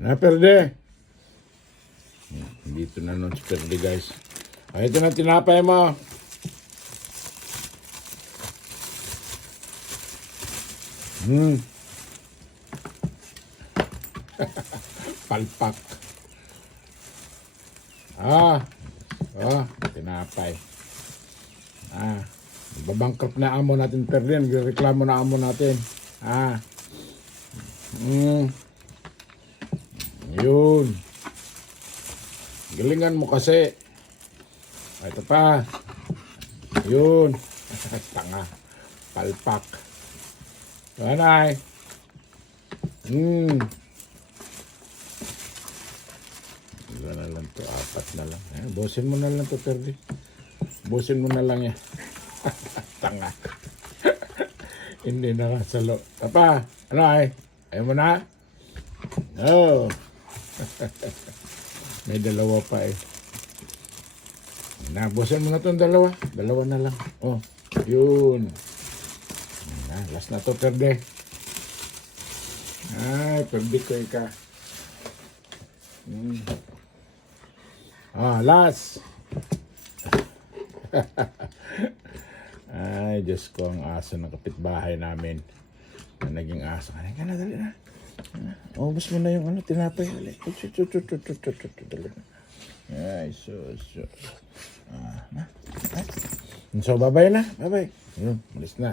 Na, Perde. Dito na nun si Perde, guys. Ay, ito na tinapay mo. Palpak. Tinapay. Babangkrut na amo natin, Perde. Nagreklamo na amo natin. Yun. Galingan mo kasi. Ito pa. Yun. Tanga. Palpak. Anay. Ilan na lang to? 4 na lang. Bosin mo na lang to, Perde. Bosin mo na lang yan. Tanga. Hindi na nga salo. Papa, ano ay? Ayaw mo na? Oh. May dalawa pa eh. Nabusan mo na itong dalawa. Dalawa na lang. Oh, yun. Last na to, Perde. Ay, Perde ko ika. Last. Ay, Diyos ko, ang aso ng kapitbahay namin. Na naging aso. Ay, ka na, dali na. Ubus mo na yung tinapay. Ay, so. So, babay na. Babay. Yun, malis na.